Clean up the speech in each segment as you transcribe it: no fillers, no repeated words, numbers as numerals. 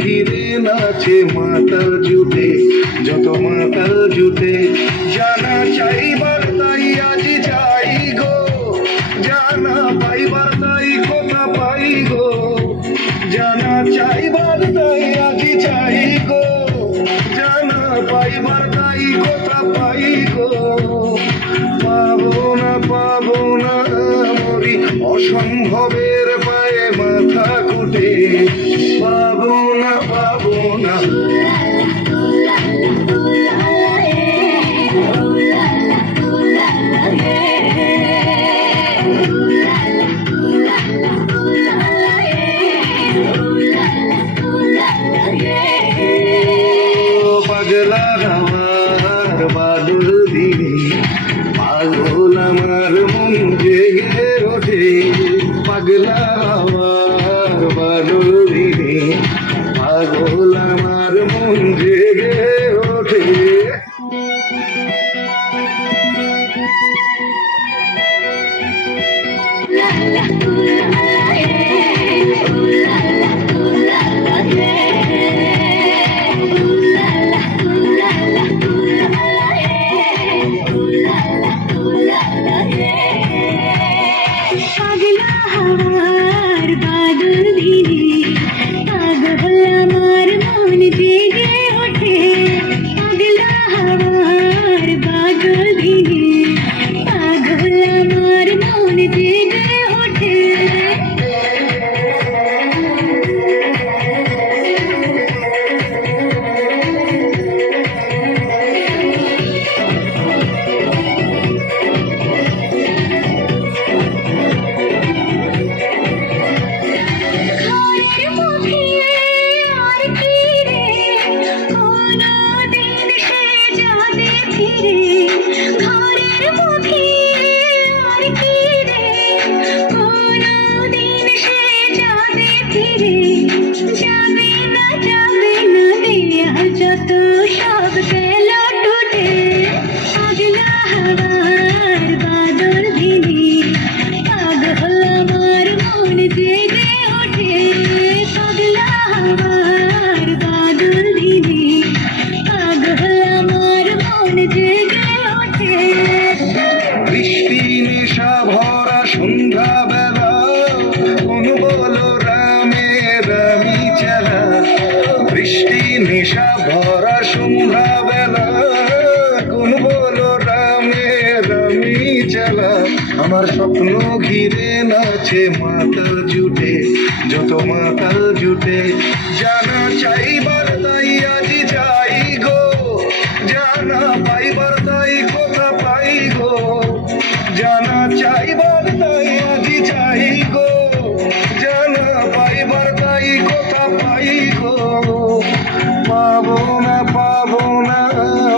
ঘিরে নাচে মাতাল জুটে, যত মাতাল জুটে। জানা চাইবার তাই আজি যাই গো, জানা পাইবার তাই কথা পাই গো। জানা চাইবার তাই আজি চাই গো, জানা পাইবার তাই কথা পাই গো। পাবো না মরি অসম্ভবের পায়ে মাথা কুটে। পাবো না পাগলা আমার বাদল দিনে, পাগল আমার মন জেগে ওঠে। পাগলা আমার বাদল দিনে, পাগল আমার মন জেগে ওঠে। পাগলা হাওয়ার বাদল দিনে, পাগল আমার মন জেগে ওঠে। পাগলা হাওয়ার বাদল দিনে, পাগল আমার মন জেগে ওঠে। যত সব গেল টুটে। পাগলা হাওয়ার বাদল দিনে, পাগল আমার মন জেগে ওঠে। পাগলা হাওয়ার বাদল দিনে, পাগল আমার মন জেগে ওঠে। বৃষ্টি নেশা ভরা সন্ধ্যা বেলা, কোন বলো রামে রামি চেলা। বৃষ্টি নেশা ভরা সন্ধ্যা বেলা, কোন বলো রামে রামি চেলা। আমার স্বপ্ন ঘিরে নাচে মাতাল জুটে, যত মাতাল জুটে। জানা চাইবার তাই আজি যাই গো, জানা পাইবার তাই কথা পাই গো। জানা চাইবার তাই আজি চাই গো, জানা পাইবার তাই কথা পাই গো। পাবো না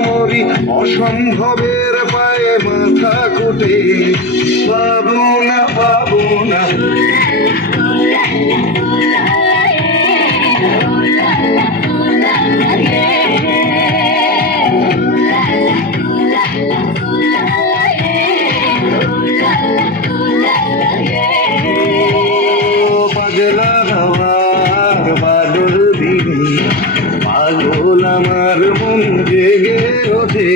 মরি অসম্ভবের পায়ে মাথা কুটে। পাবো না পাগলা আমার বাদল দিনে, পাগল আমার মন জেগে ওঠে।